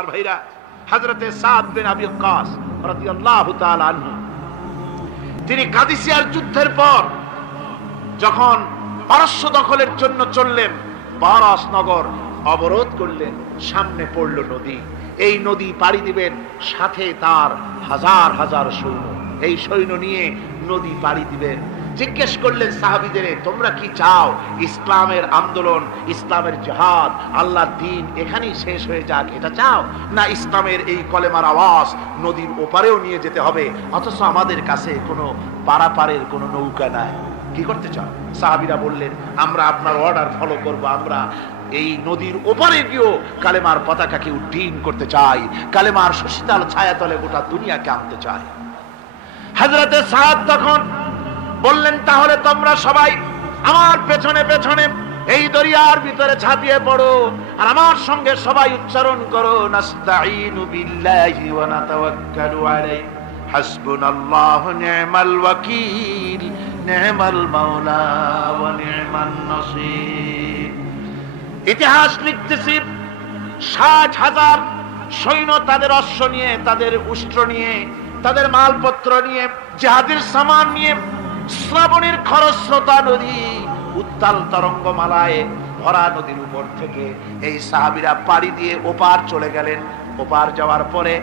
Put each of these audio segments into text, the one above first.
আর ভাইরা, হযরতে সাদ বিন আবি ওয়াক্কাস রাদিয়াল্লাহু তাআলা আনহু তিনি কাদিসিয়ার যুদ্ধের পর যখন পারস্য দখলের জন্য চললেন, পারস নগর অবরোধ করলেন, সামনে পড়ল নদী। এই নদী পাড়ি দিবেন, সাথে তার হাজার হাজার সৈন্য, এই সৈন্য নিয়ে নদী পাড়ি দিবেন। জিজ্ঞেস করলেন সাহাবীদের, তোমরা কি চাও ইসলামের আন্দোলন, ইসলামের জিহাদ, আল্লাহর দ্বীন এখানেই শেষ হয়ে যাক, এটা চাও, না ইসলামের এই কলেমার আওয়াজ নদীর ওপারেও নিয়ে যেতে হবে, অথচ আমাদের কাছে কোনো পারাপারের কোনো নৌকা নাই, কি করতে চাও? সাহাবীরা বললেন, আমরা আপনার অর্ডার ফলো করব, আমরা এই নদীর ওপারে গিয়েও কালেমার পতাকাকে উড্ডীন করতে চাই, কালেমার শশীতল ছায়াতলে গোটা দুনিয়াকে আনতে চাই। হযরতে সাদ তখন বললেন, তাহলে তোমরা সবাই আমার পেছনে পেছনে এই দরিয়ার ভিতরে ঝাঁপিয়ে পড়ো, আর আমার সঙ্গে সবাই উচ্চারণ করো, নাস্তাঈনু বিল্লাহি ওয়া নাতাওয়াক্কালু আলাইহি, হাসবুনাল্লাহু নি'মাল ওয়াকিল, নি'মাল মাওলা ওয়া নি'মান নাসীর। ইতিহাস লিখতেছি, ৬০,০০০ সৈন্য তাদের অশ্ব নিয়ে, তাদের উষ্ট্র নিয়ে, তাদের মালপত্র নিয়ে, জিহাদের সামান নিয়ে শ্রাবণের খরস্রোতা নদী, উত্তাল তরঙ্গমালায় ভরা নদীর উপর থেকে এই সাহাবীরা পাড়ি দিয়ে ওপার চলে গেলেন। ওপার যাওয়ার পরে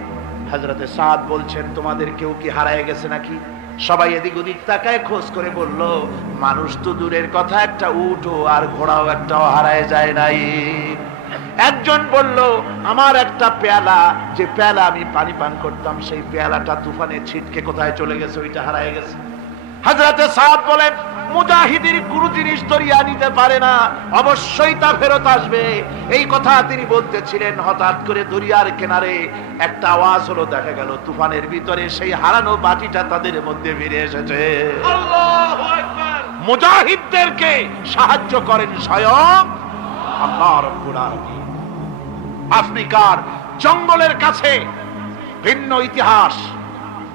হযরতে সাদ বলছেন, তোমাদের কেউ কি হারায় গেছে নাকি? সবাই এদিক ওদিক তাকায়, খোঁজ করে বলল, মানুষ তো দূরের কথা, একটা উটও আর ঘোড়াও একটাও হারায় যায় নাই। একজন বলল, আমার একটা পেয়ালা, যে পেয়ালা আমি পানি পান করতাম, সেই পেয়ালাটা তুফানে ছিটকে কোথায় চলে গেছে, ওইটা হারায় গেছে। হযরতে সাদ বলেন, মুজাহিদের কোনো জিনিস দরিয়া নিতে পারে না, অবশ্যই তা ফেরত আসবে। এই কথা তিনি বলতেছিলেন, হঠাৎ করে দরিয়ার কিনারে একটা আওয়াজ হলো, দেখা গেল তুফানের ভিতরে সেই হারানো বাটিটা তাদের মধ্যে ফিরে এসেছে। আল্লাহু আকবার! মুজাহিদদেরকে সাহায্য করেন স্বয়ং আল্লাহ রাব্বুল আলামিন। আফ্রিকার জঙ্গলের কাছে ভিন্ন ইতিহাস,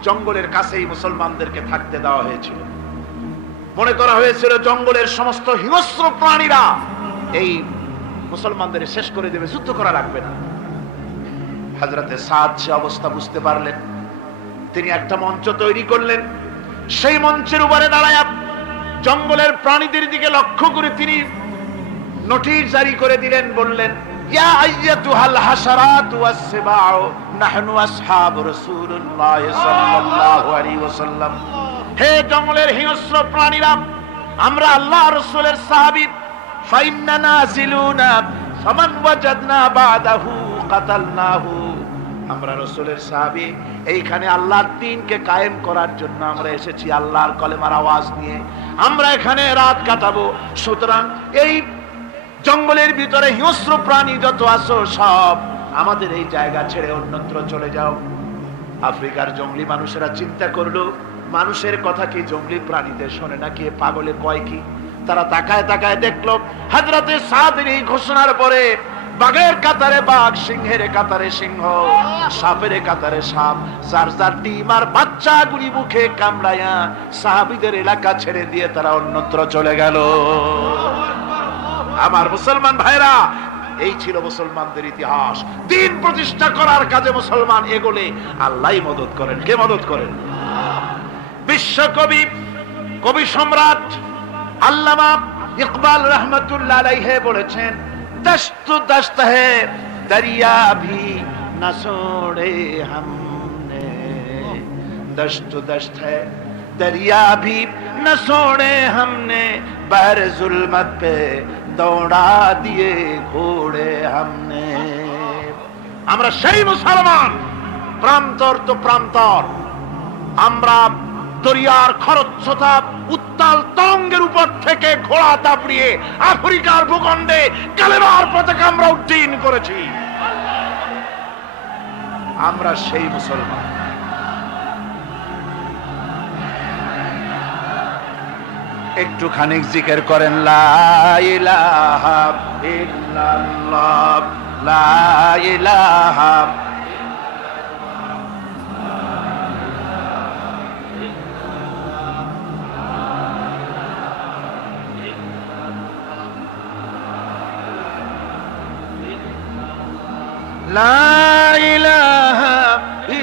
জঙ্গলের কাছেই মুসলমানদেরকে থাকতে দেওয়া হয়েছিল। মনে করা হয়েছিল জঙ্গলের সমস্ত হিংস্র প্রাণীরা এই মুসলমানদের শেষ করে দেবে, যুদ্ধ করা লাগবে না। হযরতে সাদ সে অবস্থা বুঝতে পারলেন, তিনি একটা মঞ্চ তৈরি করলেন। সেই মঞ্চের উপরে দাঁড়ায় জঙ্গলের প্রাণীদের দিকে লক্ষ্য করে তিনি নোটিশ জারি করে দিলেন, বললেন, ইয়া আইয়াতুহাল হাশারাত ওয়াস সিবাউ নাহনু আসহাবু রাসূলুল্লাহ সাল্লাল্লাহু আলাইহি ওয়াসাল্লাম। হে জঙ্গলের হিংস্র প্রাণীরা, আমরা আল্লাহ রাসূলের সাহাবী, ফাইন্না নাজিলুনা ফামান ওয়াজাদনা বাদাহু কাতালনাহু। আমরা রাসূলের সাহাবী, এইখানে আল্লাহর দ্বীনকে কায়েম করার জন্য আমরা এসেছি, আল্লাহর কলেমার আওয়াজ নিয়ে আমরা এখানে রাত কাটাবো। সুতরাং এই জঙ্গলের ভিতরে হিংস্র প্রাণী যত আছো, সব আমাদের এই জায়গা ছেড়ে অন্যত্র চলে যাও। আফ্রিকার জঙ্গলি মানুষেরা চিন্তা করলো, মানুষের কথা কি জঙ্গলি প্রাণীদের শোনে না, কি পাগলে কয় কি? তারা তাকায় তাকায় দেখলো, হযরতে সাদের এই ঘোষণার পরে বাঘের কাতারে বাঘ, সিংহের কাতারে সিংহ, সাপের কাতারে সাপ, যার যার ডিম আর বাচ্চাগুলি মুখে কামড়ায়া সাহাবীদের এলাকা ছেড়ে দিয়ে তারা অন্যত্র চলে গেল। আমার মুসলমান ভাইরা, এই ছিল মুসলমানদের ইতিহাস। দ্বীন প্রতিষ্ঠা করার কাজে মুসলমান এগোলে আল্লাহই মদদ করেন। কে মদদ করেন? বিশ্বকবি, কবি সম্রাট আল্লামা ইকবাল রহমতুল্লাহ আলাইহি বলেছেন, দশত দশত है दरिया भी न छोड़े हमने, दशत दश्त है दरिया भी न छोड़े हमने, बहर जुल्मत पे दौड़ा दिए घोड़े हमने। আমরা সেই মুসলমান, প্রান্তর তো প্রান্তর, আমরা দরিয়ার খরস্রোতা উত্তাল তরঙ্গের উপর থেকে ঘোড়া দাপড়িয়ে আফ্রিকার ভূখণ্ডে কালেমার পতাকা আমরা উড্ডীন করেছি। আমরা সেই মুসলমান। একটুখানি জিকির করেন, লা ইলাহা ইল্লাল্লাহ, লা ইলাহা লা ইলাহা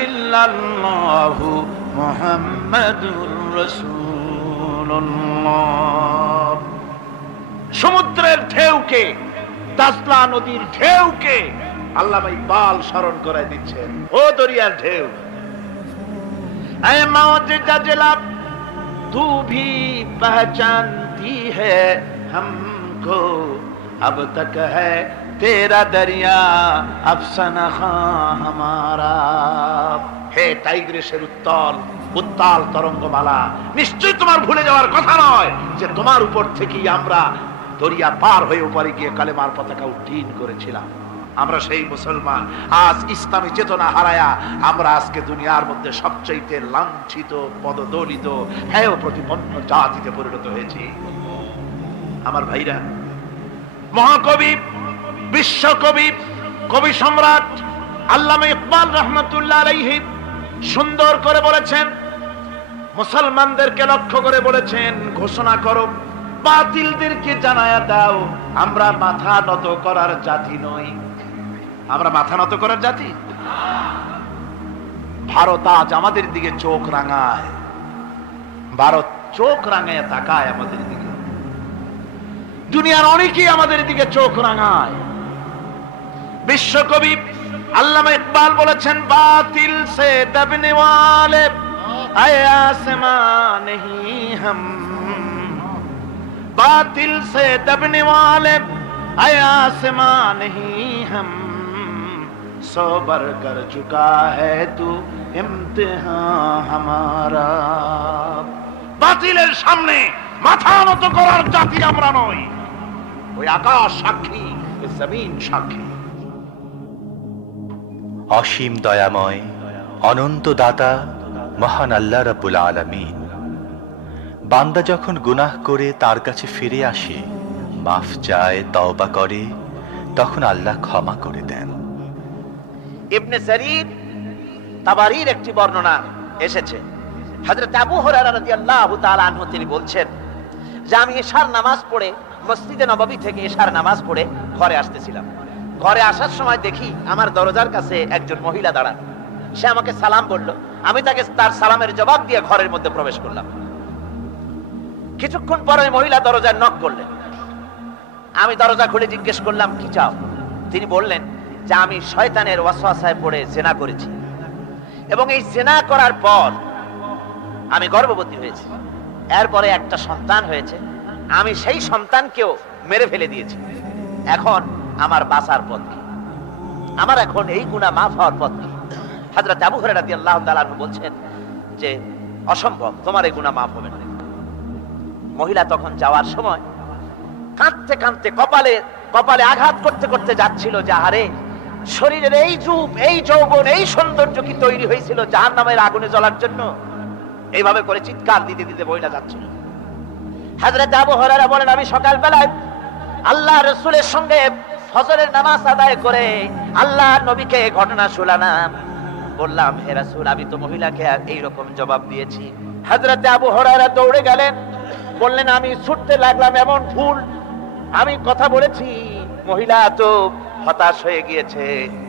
ইল্লাল্লাহু মুহাম্মাদুর রাসূলুল্লাহ। সমুদ্রের ঢেউকে, দাজলা নদীর ঢেউকে আল্লামা ইকবাল স্মরণ করে দিচ্ছেন। ও দরিয়ার ঢেউ, ऐ मौज जजला तू भी पहचानती है हमको, अब तक है तेरा दरिया अफसाना हमारा। হে টাইগ্রিসের উত্তাল উত্তাল তরঙ্গমালা, নিশ্চয়ই তোমার ভুলে যাওয়ার কথা নয় যে তোমার উপর থেকেই আমরা দরিয়া পার হয়ে উপরে গিয়ে কালেমার পতাকা উড্ডীন করেছিলাম। আমরা সেই মুসলমান, আজ ইসলামী চেতনা হারায়া আমরা আজকে দুনিয়ার মধ্যে সবচেয়ে লাঞ্ছিত, পদদলিত, হেয় প্রতিপন্ন জাতিতে পরিণত হয়েছি। আমার ভাইরা, মহাকবি, বিশ্বকবি, কবি সম্রাট আল্লামা ইকবাল রহমতুল্লাহ আলাইহি সুন্দর করে বলেছেন, মুসলমানদেরকে লক্ষ্য করে বলেছেন, ঘোষণা করো, বাতিলদেরকে জানায়া দাও, আমরা মাথা নত করার জাতি নই। আমরা মাথা নত করার জাতি? ভারত আজ আমাদের দিকে চোখ রাঙায়, ভারত চোখ রাঙায় তাকায় আমাদের দিকে, দুনিয়ার অনেকেই আমাদের দিকে চোখ রাঙায়। বিশ্বকবি আল্লামা ইকবাল বলেছেন, বাতিল সে দবনে ওয়ালে আয়ে আসমান নেহি হাম, बातिल से दबने वाले आए आसमां नहीं हम, सो बर कर चुका है तू इम्तिहान हमारा। বাতিলের সামনে মাথা নত করার জাতি আমরা নই। ওই আকাশ সাক্ষী, ওই জমিন সাক্ষী। অসীম দয়াময়, অনন্ত দাতা মহান আল্লাহ রাব্বুল আলামিন বান্দা যখন গুনাহ করে তার কাছে ফিরে আসে, মাফ চায়, তওবা করে, তখন আল্লাহ ক্ষমা করে দেন। ইবনে জারীর তাবারীর একটি বর্ণনা এসেছে, হযরত আবু হুরায়রা রাদিয়াল্লাহু তাআলা আনহু তিনি বলছেন যে আমি ইশার নামাজ পড়ে মসজিদে নববী থেকে ইশার নামাজ পড়ে ঘরে আসতেছিলাম। ঘরে আসার সময় দেখি আমার দরজার কাছে একজন মহিলা দাঁড়ান। সে আমাকে সালাম বলল, আমি তাকে তার সালামের জবাব দিয়ে ঘরের মধ্যে প্রবেশ করলাম। কিছুক্ষণ পরে মহিলা দরজায় নক করলেন। আমি দরজা খুলে জিজ্ঞেস করলাম, কি চাও? তিনি বললেন যে আমি শয়তানের ওয়াসওয়াসায় পড়ে জিনা করেছি এবং এই জিনা করার পর আমি গর্ভবতী হয়েছি, এরপরে একটা সন্তান হয়েছে, আমি সেই সন্তানকেও মেরে ফেলে দিয়েছি। এখন আমার বাঁচার পথ কি? আমার এখন এই গুনাহ মাফ হওয়ার পথ কি? হযরত আবু হুরায়রা রাদিয়াল্লাহু তাআলা আনহু বলছেন যে অসম্ভব, তোমার এই গুনাহ মাফ হবে না। মহিলা তখন যাওয়ার সময় কাঁদতে কাঁদতে কপালে আঘাত করতে করতে যাচ্ছিল যে আরে শরীরের এই রূপ, এই যৌবন, এই সৌন্দর্য কি তৈরি হয়েছিল জাহান্নামের আগুনে জ্বলার জন্য? এইভাবে করে চিৎকার দিতে দিতে মহিলা যাচ্ছিল। হযরত আবু হুরায়রা বলেন, আমি সকালবেলায় আল্লাহ রাসূলের সঙ্গে ফজরের নামাজ আদায় করে আল্লাহ নবীকে ঘটনা শোনালাম। বললাম, হে রাসূল, আমি তো মহিলাকে এইরকম জবাব দিয়েছি। হযরত আবু হুরায়রা দৌড়ে গেলেন, বললেন, আমি ছুটতে লাগলাম এমন ভুল আমি কথা বলেছি। মহিলা তো হতাশ হয়ে গিয়েছে।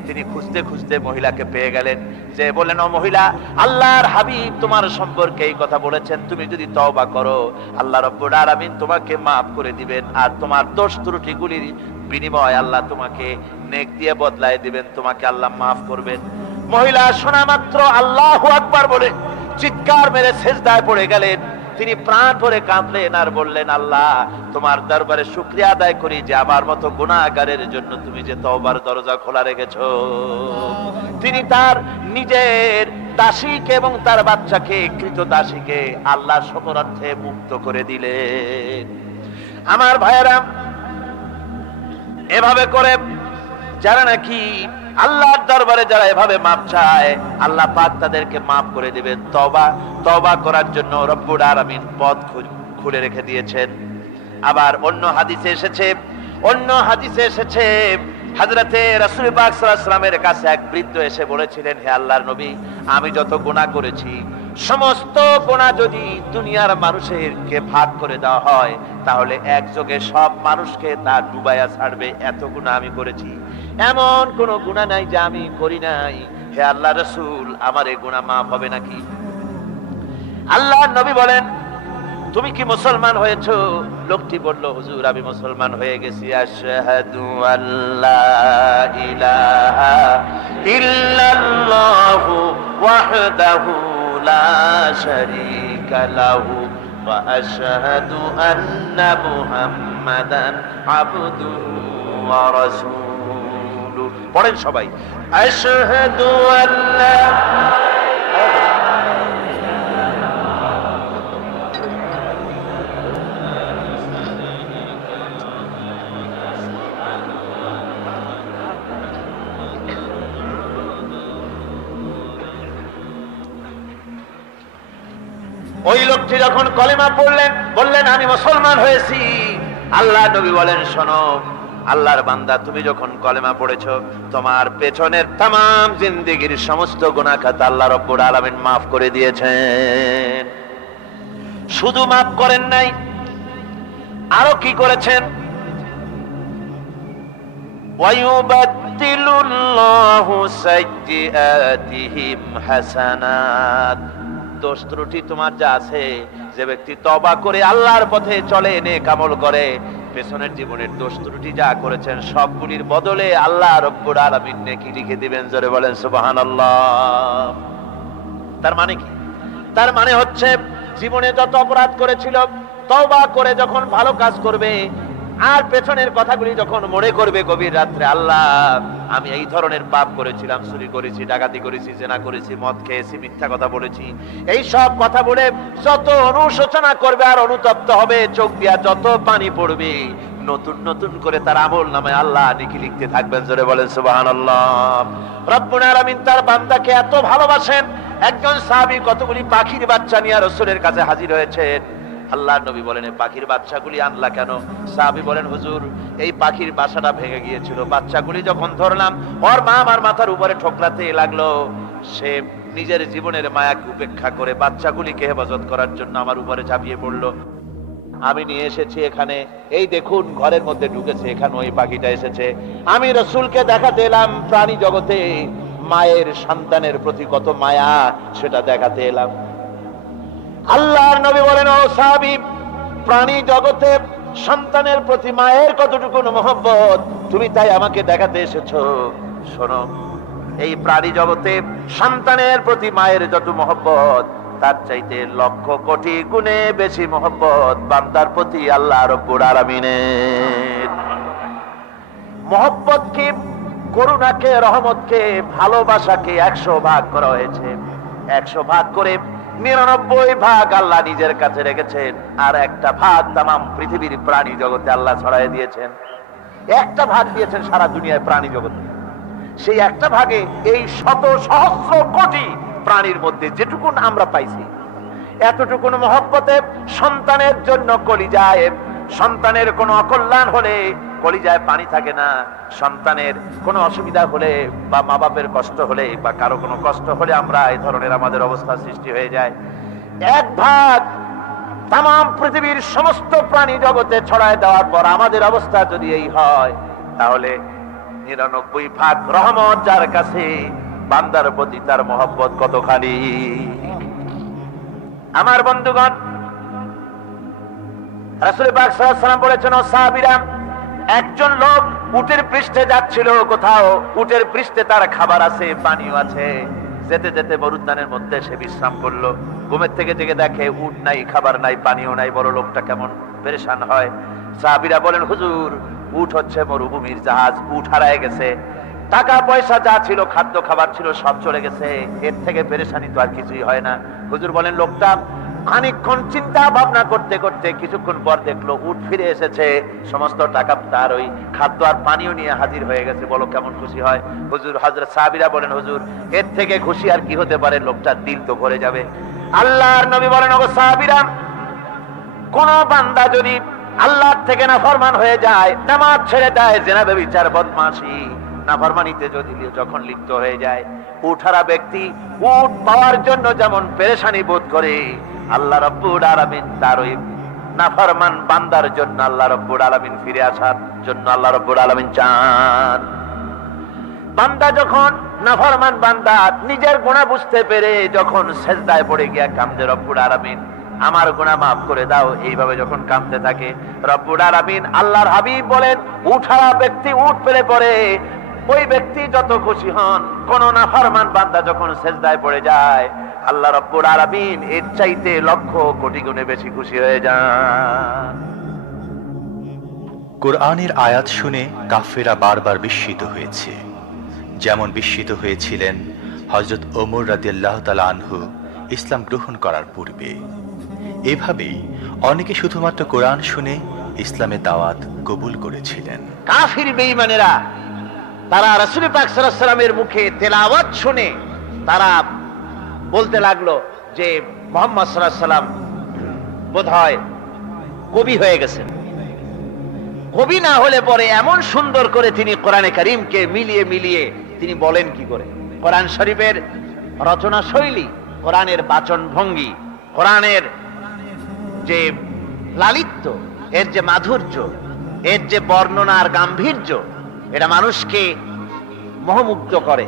তিনি খুঁজতে খুঁজতে মহিলাকে পেয়ে গেলেন, যে বললেন, ও মহিলা, আল্লাহর হাবিব তোমার সম্পর্কে এই কথা বলেছেন, তুমি যদি তওবা করো আল্লাহ রাব্বুল আলামিন তোমাকে মাফ করে দিবেন, আর তোমার দোষ ত্রুটিগুলির বিনিময় আল্লাহ তোমাকে নেক দিয়ে বদলায় দিবেন, তোমাকে আল্লাহ মাফ করবেন। মহিলা শোনা মাত্র আল্লাহু আকবার বলে চিৎকার মেরে সিজদায় পড়ে গেলেন। তিনি প্রাণ ভরে কাঁদলেন আর বললেন, আল্লাহ তোমার দরবারে শুকরিয়া আদায় করি যে আমার মতো গুনাহগারের জন্য তুমি যে তওবার দরজা খোলা রেখেছো। তিনি তার নিজের দাসীকে এবং তার বাচ্চাকে, কৃত দাসীকে আল্লাহ শকরার্থে মুক্ত করে দিলেন। আমার ভাইয়েরা, এভাবে করে যারা নাকি আল্লাহর দরবারে যারা এভাবে মাপ চায়, আল্লাহ পাক তাদেরকে মাফ করে দিবেন। তওবা করার জন্য রব্বুল আলামিন পথ খুলে রেখে দিয়েছেন। আবার অন্য হাদিসে এসেছে হযরতে রাসূল পাক সাল্লাল্লাহু আলাইহি ওয়াসাল্লামের কাছে এক বৃদ্ধ এসে বলেছিলেন, হে আল্লাহর নবী, আমি যত গুনাহ করেছি সমস্ত গুনাহ যদি দুনিয়ার মানুষেরকে ভাগ করে দেওয়া হয় তাহলে একযোগে সব মানুষকে তা ডুবাইয়া ছাড়বে, এত গুনাহ আমি করেছি। এমন কোন গুনাহ নাই যা আমি করি নাই, হে আল্লাহ রাসূল আমার এই গুনাহ মাফ হবে নাকি? আল্লাহর নবী বলেন, তুমি কি মুসলমান হয়েছো? লোকটি বলল, হুজুর আমি মুসলমান হয়ে গেছি। আশহাদু আল্লা ইলাহা ইল্লাল্লাহু ওয়াহদাহু লা শারীকা লাহু ওয়া আশহাদু আন্না মুহাম্মাদান আবদুহু ওয়া রাসূলুহু। পড়েন সবাই, আশহাদু আল্লা ওই লোকটি যখন কলেমা পড়লেন, বললেন আমি মুসলমান হয়েছি। আল্লাহ নবী বলেন, শোনো আল্লাহর বান্দা, তুমি যখন কলেমা পড়েছো তোমার পেছনের তামাম জিন্দেগীর সমস্ত গুনাহ খাতা আল্লাহ রাব্বুল আলামিন মাফ করে দিয়েছেন। শুধু মাফ করেন নাই, আরো কি করেছেন? ওয়ায়ুবাদদিলুল্লাহু সাইয়্যাতিহিম হাসানাত। দোষ ত্রুটি তোমার যা আছে, যে ব্যক্তি তওবা করে আল্লাহর পথে চলে, নেক আমল করে, পেছনের জীবনের দোষ ত্রুটি যা করেছেন সবগুলির বদলে আল্লাহ রাব্বুল আলামিন নেকি লিখে দিবেন। জোরে বলেন সুবহানাল্লাহ। তার মানে কি? তার মানে হচ্ছে জীবনে যত অপরাধ করেছিল, তওবা করে যখন ভালো কাজ করবে আর পেছনের কথাগুলি যখন মনে করবে গভীর রাত্রে, আল্লাহ আমি এই ধরনের পাপ করেছিলাম, চুরি করেছি, ডাকাতি করেছি, জেনা করেছি, মদ খেয়েছি, মিথ্যা কথা বলেছি, এই সব কথা বলে যত অনুশোচনা করবে আর অনুতপ্ত হবে, চোখ দিয়া যত পানি পড়বে, নতুন নতুন করে তার আমল নামায় আল্লাহ নেকি লিখতে থাকবেন। জোরে বলেন সুবহানাল্লাহ। রব্বুল আলামিন তার বান্দাকে এত ভালোবাসেন, একজন সাহাবী কতগুলি পাখির বাচ্চা নিয়ে রাসূলের কাছে হাজির হয়েছেন। আল্লাহর নবী বলেন, পাখির বাচ্চাগুলি আনলা কেন? সাহাবী বলেন, হুজুর এই পাখির বাসাটা ভেঙে গিয়েছিল, বাচ্চাগুলি যখন ধরলাম ওর মা আমার মাথার উপরে ঠোকরাতে লাগলো, সে নিজের জীবনের মায়াকে উপেক্ষা করে বাচ্চাগুলিকে হেফাজত করার জন্য আমার উপরে ঝাঁপিয়ে পড়লো। আমি নিয়ে এসেছি এখানে, এই দেখুন ঘরের মধ্যে ঢুকেছে, এখানে ওই পাখিটা এসেছে। আমি রাসূলকে দেখাতে এলাম প্রাণী জগতে মায়ের সন্তানের প্রতি কত মায়া, সেটা দেখাতে এলাম। আল্লাহর নবী বলেন, ও সাহাবী, প্রাণী জগতে সন্তানের প্রতি মায়ের কতটুকু মহব্বত তুমি তাই আমাকে দেখাতে এসেছো। শোনো, এই প্রাণী জগতে সন্তানের প্রতি মায়ের যত মহব্বত, তার চাইতে লক্ষ কোটি গুণে বেশি মহব্বত বান্দার প্রতি আল্লাহ রাব্বুল আলামিনের। মহব্বতকে, করুণাকে, রহমতকে, ভালোবাসাকে 100 ভাগ করা হয়েছে। 100 ভাগ করে 99 ভাগ আল্লাহ নিজের কাছে রেখেছেন, আর একটা ভাগ তামাম পৃথিবীর প্রাণী জগতে আল্লাহ ছড়াই দিয়েছেন। একটা ভাগ দিয়েছেন সারা দুনিয়ায় প্রাণী জগতে। সেই একটা ভাগে এই শত সহস্র কোটি প্রাণীর মধ্যে যেটুকুন আমরা পাইছি, এতটুকুন মহব্বতে সন্তানের জন্য কলিজায়, সন্তানের কোনো অকল্যাণ হলে কলিজায় পানি থাকে না, সন্তানের কোনো অসুবিধা হলে বা মা বাপের কষ্ট হলে বা কারো কোনো কষ্ট হলে আমরা এই ধরনের আমাদের অবস্থা সৃষ্টি হয়ে যায়। এক ভাগ তামাম পৃথিবীর সমস্ত প্রাণী জগতে ছড়ায় দেওয়ার পর আমাদের অবস্থা যদি এই হয়, তাহলে 99 ভাগ রহমত যার কাছে, বান্দার প্রতি তার মহব্বত কতখানি। আমার বন্ধুগণ, রাসূল পাক সাল্লাল্লাহু আলাইহি ওয়াসাল্লাম বলেছেন, ও সাহাবীরা, একজন লোক উটের পৃষ্ঠে যাচ্ছিল কোথাও, উটের পৃষ্ঠে তার খাবার আছে, পানিও আছে, যেতে যেতে মরুদ্যানের মধ্যে সে বিশ্রাম করলো। ঘুমের থেকে জেগে দেখে উট নাই, খাবার নাই, পানিও নাই। বড় লোকটা কেমন পেরেশান হয়। সাহাবীরা বলেন, হুজুর উট হচ্ছে মরুভূমির জাহাজ, উট হারায় গেছে, টাকা পয়সা যা ছিল, খাদ্য খাবার ছিল, সব চলে গেছে, এর থেকে পেরেশানি তো আর কিছুই হয় না। হুজুর বলেন, লোকটা খানিকক্ষণ চিন্তা ভাবনা করতে করতে কিছুক্ষণ পর দেখলো উট ফিরে এসেছে, সমস্ত টাকা তার ওই খাদ্য আর পানিও নিয়ে হাজির হয়ে গেছে। বলো কেমন খুশি হয়। হুজুর, হযরত সাহাবীরা বলেন, হুজুর এর থেকে খুশি আর কি হতে পারে, লোকটার দিল তো ভরে যাবে। আল্লাহর নবী বলেন, ওগো সাহাবীরা, কোন বান্দা যদি আল্লাহর থেকে নাফরমান হয়ে যায়, নামাজ ছেড়ে দেয়, জিনা ব্যভিচার বদমাশি নাফরমানিতে যদি যখন লিপ্ত হয়ে যায়, উঠারা ব্যক্তি উট পাওয়ার জন্য যেমন পেরেশানি বোধ করে, আল্লাহ রাব্বুল আলামিন তার ওই নাফরমান বান্দার জন্য, আল্লাহ রাব্বুল আলামিন ফিরে আসার জন্য আল্লাহ রাব্বুল আলামিন চান। বান্দা যখন নাফরমান বান্দা নিজের গুনাহ বুঝতে পেরে যখন সেজদায় পড়ে গিয়া কান্দে, রব্বুল আলামিন আমার গুনাহ মাফ করে দাও, এইভাবে যখন কাঁদতে থাকে, রব্বুল আলামিন আল্লাহর হাবিব বলেন উঠা ব্যক্তি উঠ পেলে পড়ে, ওই ব্যক্তি যত খুশি হন। কোন নাফরমান বান্দা যখন সেজদায় পড়ে যায়, আল্লাহ রব্বুল আলামিন এর চাইতে লক্ষ কোটি গুণে বেশি খুশি হয়ে যান। কোরআনের আয়াত শুনে কাফেররা বারবার বিস্মিত হয়েছে, যেমন বিস্মিত হয়েছিলেন হযরত ওমর রাদিয়াল্লাহু তাআলা আনহু ইসলাম গ্রহণ করার পূর্বে। এভাবেই অনেকে শুধুমাত্র কোরআন শুনে ইসলামের দাওয়াত কবুল করেছিলেন। কাফির বেঈমানেরা তারা রাসূল পাক সাল্লাল্লাহু আলাইহি ওয়াসাল্লামের মুখে তেলাওয়াত শুনে তারা বলতে লাগলো যে মুহাম্মদ সাল্লাল্লাহু আলাইহি ওয়াসাল্লাম বোধহয় কবি হয়ে গেছেন। কবি না হলে পরে এমন সুন্দর করে তিনি কোরআনে কারীমকে মিলিয়ে মিলিয়ে তিনি বলেন কি করে। কোরআন শরীফের রচনা শৈলী, কোরআনের বাচন ভঙ্গি, কোরআনের যে লালিত্য, এর যে মাধুর্য, এর যে বর্ণনার গাম্ভীর্য, এটা মানুষকে মোহমুগ্ধ করে,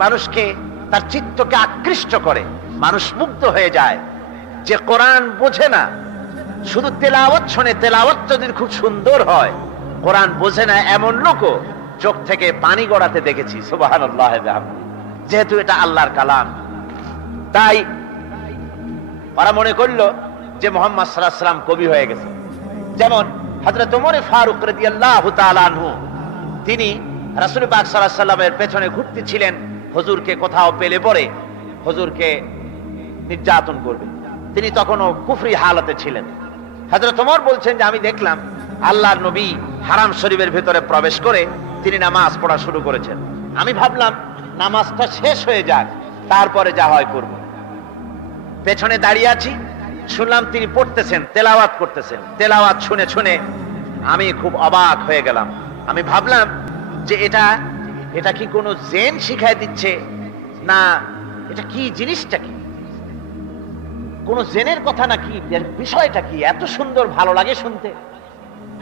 মানুষকে তার চিত্তকে আকৃষ্ট করে, মানুষ মুগ্ধ হয়ে যায়। যে কোরআন বোঝে না, শুধু তেলাওয়াত শোনে, তেলাওয়াত যদি খুব সুন্দর হয়, কোরআন বোঝে না এমন লোকও চোখ থেকে পানি গড়াতে দেখেছি। সুবহানাল্লাহ, যেহেতু এটা আল্লাহর কালাম, তাই ওরা মনে করলো যে মুহাম্মদ সাল্লাল্লাহু আলাইহি ওয়াসাল্লাম কবি হয়ে গেছে। যেমন হযরত ওমর ফারুক রাদিয়াল্লাহু তাআলা আনহু, তিনি রাসূল পাক সাল্লাল্লাহু আলাইহি ওয়াসাল্লামের পেছনে ঘুরতেছিলেন, হুজুরকে কোথাও পেলে পরে হুজুরকে নির্যাতন করবে। তিনি তখনও কুফরি হালতে ছিলেন। হযরত ওমর বলছেন যে আমি দেখলাম আল্লাহর নবী হারাম শরীফের ভিতরে প্রবেশ করে তিনি নামাজ পড়া শুরু করেছেন। আমি ভাবলাম নামাজটা শেষ হয়ে যাক, তারপরে যা হয় করব। পেছনে দাঁড়িয়ে আছি, শুনলাম তিনি পড়তেছেন, তেলাওয়াত করতেছেন। তেলাওয়াত শুনে শুনে আমি খুব অবাক হয়ে গেলাম। আমি ভাবলাম যে এটা কি কোনো জেন শিখায় দিচ্ছে, না এটা কি, জিনিসটা কি, কোন জেনের কথা নাকি, বিষয়টা কি, এত সুন্দর ভালো লাগে শুনতে।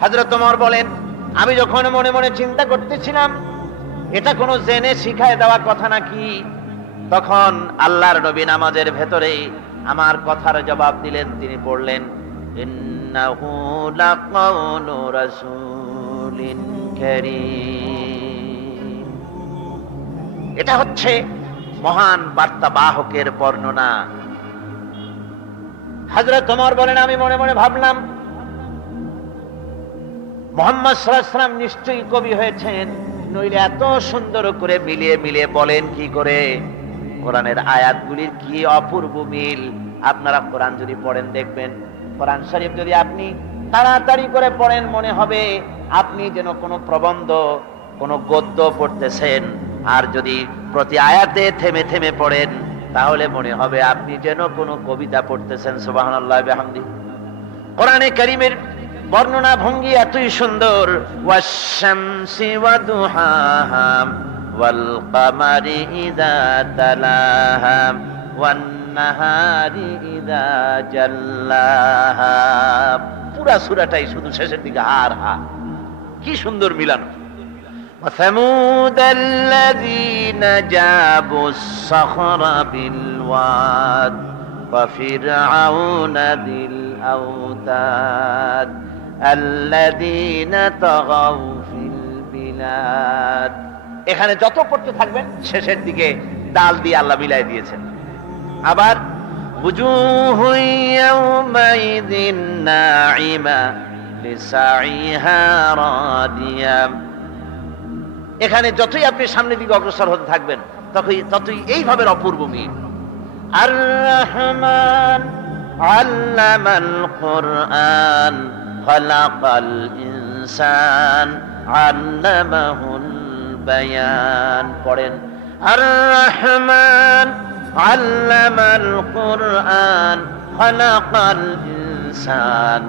হযরত ওমর বলেন আমি যখন মনে মনে চিন্তা করতেছিলাম এটা কোন জেনে শিখায় দেওয়া কথা নাকি, তখন আল্লাহর নবী নামাজের ভেতরে আমার কথার জবাব দিলেন। তিনি পড়লেন ইন্নাহু লাকাউলু রাসূলিন কারীম। এটা হচ্ছে মহান বার্তাবাহকের বর্ণনা। হযরত ওমর বলেন আমি মনে মনে ভাবলাম মুহাম্মদ সাল্লাল্লাহু আলাইহি ওয়াসাল্লাম নিশ্চয়ই কবি হয়েছেন, নইলে এত সুন্দর করে মিলিয়ে মিলিয়ে বলেন কি করে। কোরআনের আয়াতগুলির কি অপূর্ব মিল। আপনারা কোরআন যদি পড়েন দেখবেন, কোরআন শরীফ যদি আপনি তাড়াতাড়ি করে পড়েন, মনে হবে আপনি যেন কোনো প্রবন্ধ, কোনো গদ্য পড়তেছেন। আর যদি প্রতি আয়াতে থেমে থেমে পড়েন, তাহলে মনে হবে আপনি যেন কোনো কবিতা পড়তেছেন। সুবহানাল্লাহ বিহামদি। কোরআনে কারীমের বর্ণনা ভঙ্গি এতই সুন্দর। ওয়াশ-শামসি ওয়া দুহাহা ওয়াল কামারি ইযা তালাহা ওয়ান নাহারি ইযা জাল্লাহা। পুরা সূরাটাই শুধু শেষের দিকে হার হা, কি সুন্দর মিলানো। وثمود الذين جابوا الصخر بالواد وفرعون ذي الأوتاد الذين طغوا في البلاد। এখানে যত পড়তে থাকবেন শেষের দিকে দাল দিয়ে আল্লাহ মিলাই দিয়েছেন। আবার وجوه يومئذ ناعمة لسعيها راضية। এখানে যতই আপনি সামনের দিকে অগ্রসর হতে থাকবেন ততই এইভাবে অপূর্ব মিল। আর রহমান আল্লামাল কুরআন খালাকাল ইনসান আল্লামাহুল বায়ান। পড়েন আর রহমান আল্লামাল কুরআন খালাকাল ইনসান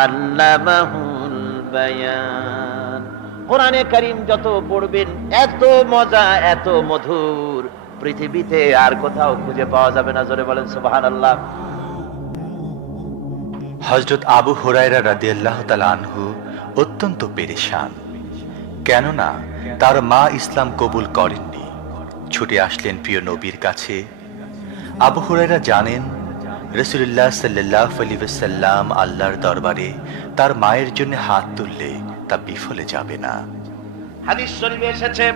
আল্লামাহুল বায়ান। কোরআনে কারীম যত পড়বেন এত মজা, এত মধুর, পৃথিবীতে আর কোথাও খুঁজে পাওয়া যাবে না। জোরে বলেন সুবহানাল্লাহ। হযরত আবু হুরায়রা রাদিয়াল্লাহু তাআলা আনহু অত্যন্ত পেরেশান, কেননা তার মা ইসলাম কবুল করেননি। ছুটে আসলেন প্রিয় নবীর কাছে। আবু হুরায়রা জানেন রাসূলুল্লাহ সাল্লাল্লাহু আলাইহি ওয়াসাল্লাম আল্লাহর দরবারে তার মায়ের জন্য হাত তুললে তা বিফলে যাবে না। হাদিস শরীফে এসেছে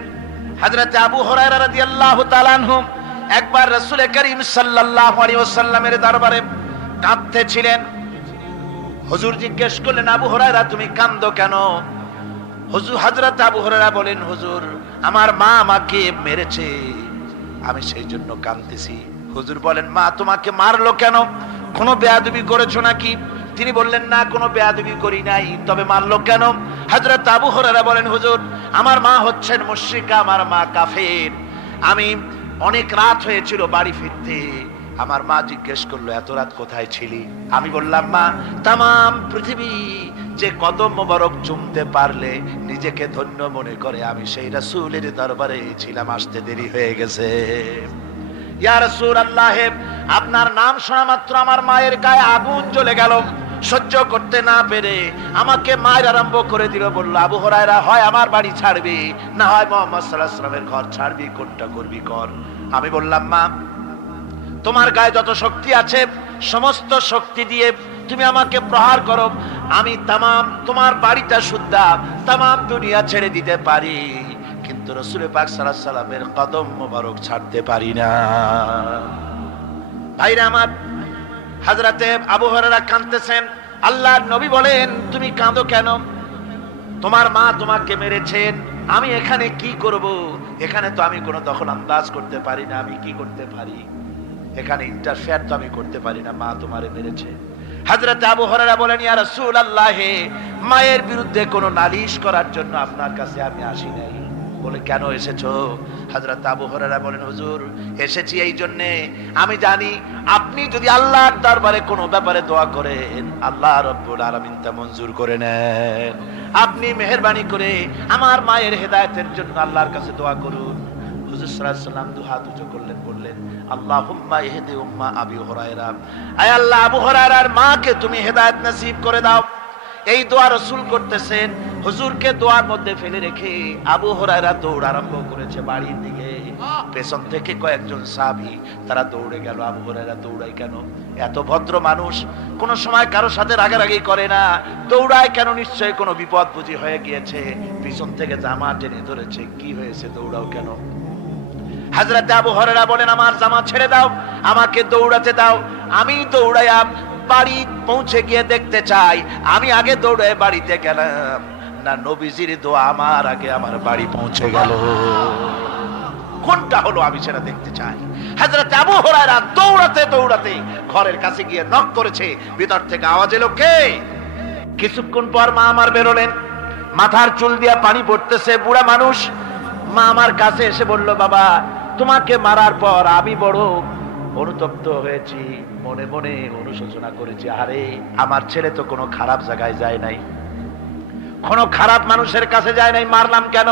হযরত আবু হুরায়রা রাদিয়াল্লাহু তাআলা আনহু একবার রাসূল করিম সাল্লাল্লাহু আলাইহি ওয়াসাল্লামের দরবারে কাঁদতেছিলেন। হুজুর জিজ্ঞেস করলেন, আবু হুরায়রা তুমি কাঁদো কেন? হযরত আবু হুরায়রা বলেন, হুজুর আমার মা আমাকে মেরেছে, আমি সেই জন্য কাঁদতেছি। হুজুর বলেন, মা তোমাকে মারলো কেন? কোনো বেয়াদবি করেছো নাকি? তিনি বললেন, না কোনো বেয়াদবি করি নাই, তবে মারলো কেন? হযরত আবু হুরায়রা বলেন, হুজুর আমার মা হচ্ছেন মুশরিকা, আমার মা কাফের। আমি অনেক রাত হয়েছিল বাড়ি ফিরতে, আমার মা জিজ্ঞেস করলো এত রাত কোথায় ছিলি? আমি বললাম, মা তামাম পৃথিবী যে কদম মোবারক চুমতে পারলে নিজেকে ধন্য মনে করে, আমি সেই রাসূলের দরবারে ছিলাম, আসতে দেরি হয়ে গেছে। ইয়া রাসূলুল্লাহ, আপনার নাম শোনা মাত্র আমার মায়ের গায়ে আগুন জ্বলে গেল। সহ্য করতে না পেরে আমাকে মায়ের আরম্ভ করে দিল। বলল, আবু হুরায়রা হয় আমার বাড়ি ছাড়বি, না হয় মুহাম্মদ সাল্লাল্লাহু আলাইহি ওয়াসাল্লামের ঘর ছাড়বি, কোনটা করবি কর। আমি বললাম, মা তোমার গায়ে যত শক্তি আছে সমস্ত শক্তি দিয়ে তুমি আমাকে প্রহার করো, আমি তামাম তোমার বাড়িটা সুদ্ধা তামাম দুনিয়া ছেড়ে দিতে পারি, কিন্তু রাসূল পাক সাল্লাল্লাহু আলাইহি ওয়াসাল্লামের কদম মোবারক ছাড়তে পারি না। ভাইরা আমার, হযরতে আবু হুরায়রা কাঁদতেছেন। আল্লাহর নবী বলেন, তুমি কাঁদো কেন? তোমার মা তোমাকে মেরেছেন, আমি এখানে কি করব? এখানে তো আমি কোনো দখল আন্দাজ করতে পারি না, আমি কি করতে পারি? এখানে ইন্টারফেয়ার তো আমি করতে পারি না, মা তোমারে মেরেছে। হযরতে আবু হুরায়রা বলেন, ইয়া রাসূলুল্লাহ, মায়ের বিরুদ্ধে কোনো নালিশ করার জন্য আপনার কাছে আমি আসি নাই। বলে, কেন এসেছো? হযরত আবু হুরায়রা বলেন, হুজুর এসেছি এই জন্য, আমি জানি আপনি যদি আল্লাহর দরবারে কোনো ব্যাপারে দোয়া করেন আল্লাহ রাব্বুল আলামিন তা মঞ্জুর করে নেন। আপনি মেহেরবানি করে আমার মায়ের হেদায়েতের জন্য আল্লাহর কাছে দোয়া করুন। হুজুর সাল্লাল্লাহু আলাইহি ওয়াসাল্লাম দুই হাত উঁচু করলেন, বললেন, আল্লাহুম্মা ইহদি উম্মা আবি হুরায়রা, আয় আল্লাহ আবু হুরায়রার মাকে তুমি হেদায়েত নসিব করে দাও। এই দোয়া রাসূল করতেছেন, হুজুরকে দোয়ার মধ্যে ফেলে রেখে আবু হুরায়রা দৌড় আরম্ভ করেছে বাড়ির দিকে। পেছন থেকে কয়েকজন সাহাবী তারা দৌড়ে গেল। আবু হুরায়রা দৌড়ায় কেন? এত ভদ্র মানুষ, কোন সময় কারো সাথে রাগারাগি করে না, দৌড়ায় কেন? নিশ্চয়ই কোনো বিপদ বুঝি হয়ে গিয়েছে, পিছন থেকে জামা টেনে ধরেছে। কি হয়েছে, দৌড়াও কেন? হযরত আবু হুরায়রা বলেন, আমার জামা ছেড়ে দাও, আমাকে দৌড়াতে দাও, আমি দৌড়াইয়া বাড়ি পৌঁছে গিয়ে দেখতে চাই আমি আগে দৌড়ে বাড়িতে গেলাম না নবীজির দোয়া আমার আগে আমার বাড়ি পৌঁছে গেল, কোনটা হলো আমি সেটা দেখতে চাই। হযরত আবু হুরায়রা দৌড়াতে দৌড়াতে ঘরের কাছে গিয়ে নক করেছে। ভিতর থেকে আওয়াজ এলো, কে? কিছুক্ষণ পর মা আমার বেরোলেন, মাথার চুল দিয়া পানি পড়তেছে, বুড়া মানুষ। মা আমার কাছে এসে বলল, বাবা তোমাকে মারার পর আমি বড় অনুতপ্ত হয়েছি, মনে মনে অনুশোচনা করেছি, আরে আমার ছেলে তো কোনো খারাপ জায়গায় যায় নাই, কোনো খারাপ মানুষের কাছে যায় নাই, মারলাম কেন?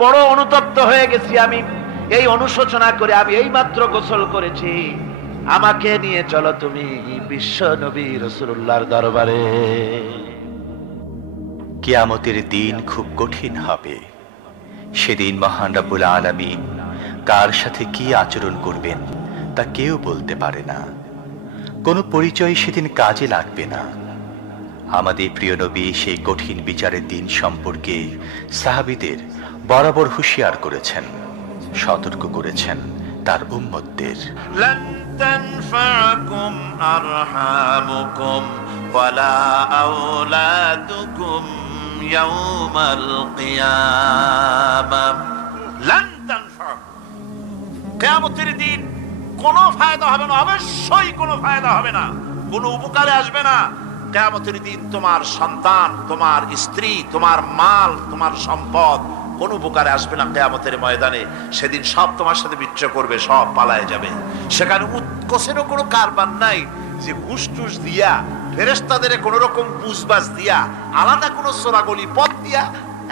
বড় অনুতপ্ত হয়ে গেছি আমি। এই অনুশোচনা করে আমি এই মাত্র গোসল করেছি, আমাকে নিয়ে চলো তুমি বিশ্ব নবী রাসূলুল্লাহর দরবারে। কিয়ামতের দিন খুব কঠিন হবে। সেদিন মহান রব্বুল আলামিন কার সাথে কি আচরণ করবেন তা কেউ বলতে পারে না। কোনো পরিচয় সেদিন কাজে লাগবে না। আমাদের প্রিয় নবী সেই কঠিন বিচারের দিন সম্পর্কে সাহাবীদের বরাবর হুঁশিয়ার করেছেন, সতর্ক করেছেন তার উম্মতদের। লান তানফাকুম আরহামুকুম ওয়ালা আওলাদুকুম ইয়াউমাল কিয়ামাহ। লান তানফাকুম, কিয়ামতের দিন কোনো ফায়দা হবে না, অবশ্যই কোনো ফায়দা হবে না, কোনো উপকারে আসবে না। কিয়ামতের দিন তোমার সন্তান, তোমার স্ত্রী, তোমার মাল, তোমার সম্পদ কোন উপকারে আসবে না। কিয়ামতের ময়দানে সেদিন সব তোমার সাথে বিচ্ছেদ করবে, সব পালায় যাবে। সেখানে উৎকোষেরও কোনো কারবার নাই যে ঘুষ টুস দিয়া, ফেরেশতাদের কোন রকম বুঝবাজ দিয়া, আলাদা কোনো সোরাগলি পথ দিয়া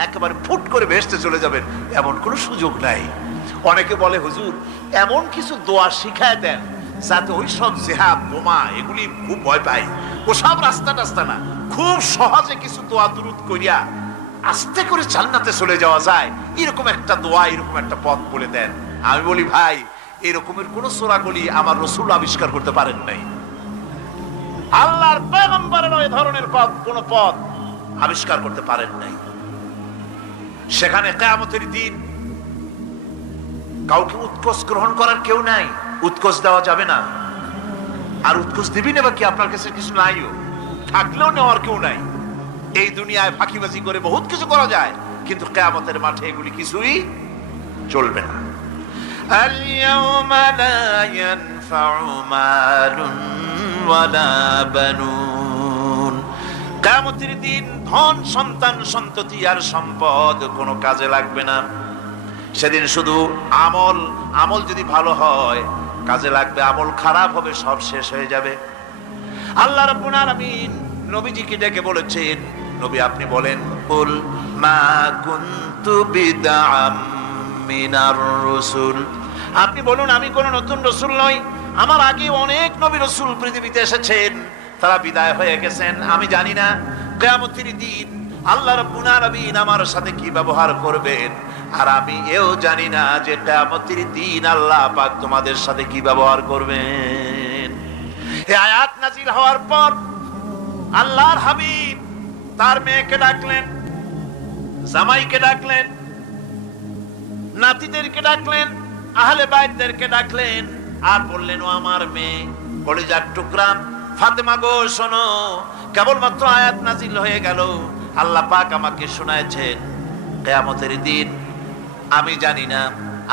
একেবারে ফুট করে ভেস্তে চলে যাবেন, এমন কোনো সুযোগ নাই। অনেকে বলে, হুজুর এমন কিছু দোয়া শিখায় দেন যাতে ওই সব জেহাদ বোমা এগুলি খুব ভয় পাই, ও সব রাস্তা টাস্তা না, খুব সহজে কিছু দোয়া দুরুদ করিয়া আস্তে করে জান্নাতে চলে যাওয়া যায়, এরকম একটা দোয়া, এরকম একটা পথ বলে দেন। আমি বলি ভাই, এরকমের কোন সূরাগুলি আমার রাসূল আবিষ্কার করতে পারেন নাই। আল্লাহর পয়গম্বরের ওই ধরনের পথ, কোন পথ আবিষ্কার করতে পারেন নাই। সেখানে কিয়ামতের দিন কাউকে উৎকোচ গ্রহণ করার কেউ নাই, উৎকোচ দেওয়া যাবে না। আর উৎকোচ দিবি না বা কি? আপনার কাছে কিছু নাইও, থাকলেও নেওয়ার কেউ নাই। এই দুনিয়ায় ফাঁকিবাজি করে বহুত কিছু করা যায়, কিন্তু কিয়ামতের মাঠে এগুলি কিছুই চলবে না। আল-ইয়াওমা লা ইয়ানফা'ু মালুন ওয়ালা বানুন। কিয়ামতের দিন ধন, সন্তান, সন্ততি আর সম্পদ কোনো কাজে লাগবে না। সেদিন শুধু আমল, আমল যদি ভালো হয় কাজে লাগবে, আমল খারাপ হবে সব শেষ হয়ে যাবে। আল্লাহ রাব্বুল আলামিন নবীজিকে ডেকে বলেছেন, নবী আপনি বলেন, কুল মা কুনতু বিদআম মিনার রাসূল। আপনি বলুন আমি কোন নতুন রাসূল নই, আমার আগে অনেক নবী রাসূল পৃথিবীতে এসেছেন, তারা বিদায় হয়ে গেছেন। আমি জানি না কিয়ামতের দিন আল্লাহ রাব্বুল আলামিন আমার সাথে কি ব্যবহার করবেন, আর আমি এও জানি না যে কিয়ামতের দিন আল্লাহ পাক তোমাদের সাথে কি ব্যবহার করবেন। এই আয়াত নাযিল হওয়ার পর আল্লাহর হাবিব তার মেয়েকে ডাকলেন, জামাইকে ডাকলেন, নাতিদেরকে ডাকলেন, আহলে বাইতদেরকে ডাকলেন, আর বললেন, ও আমার মেয়ে, কলিজার টুকরা ফাতেমা গো, শোনো, কেবলমাত্র আয়াত নাযিল হয়ে গেল, আল্লাহ পাক আমাকে শোনাচ্ছেন কিয়ামতের দিন আমি জানি না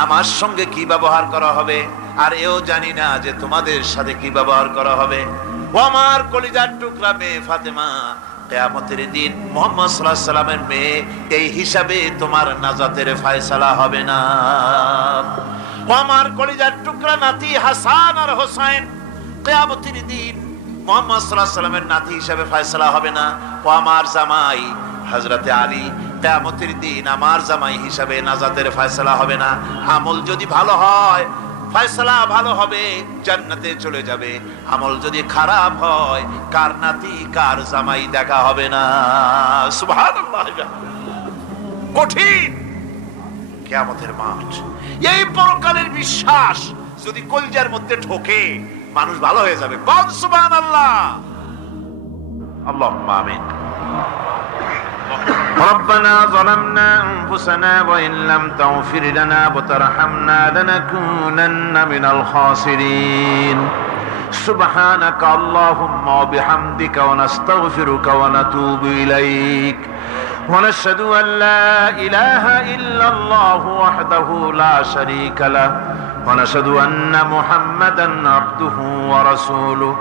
আমার সঙ্গে কি ব্যবহার করা হবে, আর এও জানি না যে তোমাদের সাথে কি ব্যবহার করা হবে। ও আমার কলিজার টুকরা মেয়ে ফাতেমা, কিয়ামতের দিন মুহাম্মদ সাল্লাল্লাহু আলাইহি সাল্লামের মেয়ে, এই হিসাবে তোমার নাজাতের ফয়সালা হবে না। ও আমার কলিজার টুকরা নাতি হাসান আর হোসেন, কিয়ামতের দিন মুহাম্মদ সাল্লাল্লাহু আলাইহি সাল্লামের নাতি হিসাবে ফয়সালা হবে না। ও আমার জামাই হযরতে আলী, কিয়ামতের দিন আমার জামাই হিসাবে নাজাতের ফয়সালা হবে না। আমল যদি ভালো হয় ফয়সালা ভালো হবে, জান্নাতে চলে যাবে। আমল যদি খারাপ হয় কার নাতি কার জামাই দেখা হবে না। সুবহানাল্লাহ। কঠিন কিয়ামতের মাঠ, এই পরকালের বিশ্বাস যদি কলিজার মধ্যে ঢোকে মানুষ ভালো হয়ে যাবে। বল সুবহানাল্লাহ। আল্লাহুম্মা আমিন। ربنا ظلمنا أنفسنا وإن لم تغفر لنا وترحمنا لنكونن من الخاسرين سبحانك اللهم وبحمدك ونستغفرك ونتوب إليك ونشهد أن لا إله إلا الله وحده لا شريك له ونشهد أن محمدا عبده ورسوله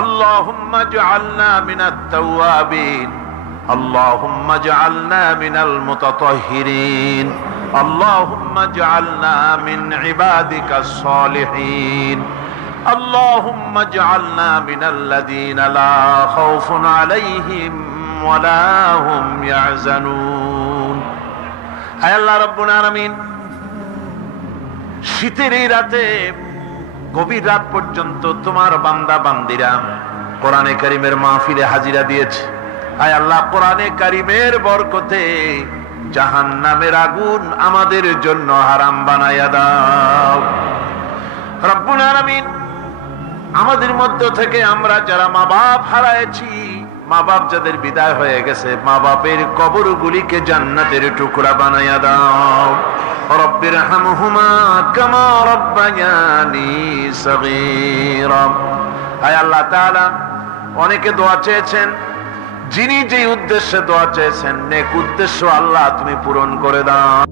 اللهم اجعلنا من التوابين اللهم اجعلنا من المتطهرين اللهم اجعلنا من عبادك الصالحين اللهم اجعلنا من الذين لا خوف عليهم ولا هم يحزنون আয় আল্লাহ রাব্বুল আলামিন, শীতের এই রাতে গভীর রাত পর্যন্ত তোমার বান্দা বান্দিরা কোরআনে কারীমের মাহফিলে হাজিরা দিয়েছে। আয় আল্লাহ, কোরআনে কারীমের বরকতে জাহান্নামের আগুন আমাদের জন্য হারাম বানায়া দাও রব্বুল আলামিন। আমাদের মধ্য থেকে আমরা যারা মা বাপ হারাইছি, মা বাপ যাদের বিদায় হয়ে গেছে, মা বাপের কবরগুলিকে জান্নাতের টুকরা বানায়া দাও। রব্বিরহামহুমা কামা রব্বায়ানি সগীরা। আয় আল্লাহ তাআলা, অনেকে দোয়া চেয়েছেন, যিনি যে উদ্দেশ্যে দোয়া চেয়েছেন নেক উদ্দেশ্য আল্লাহ তুমি পূরণ করে দাও।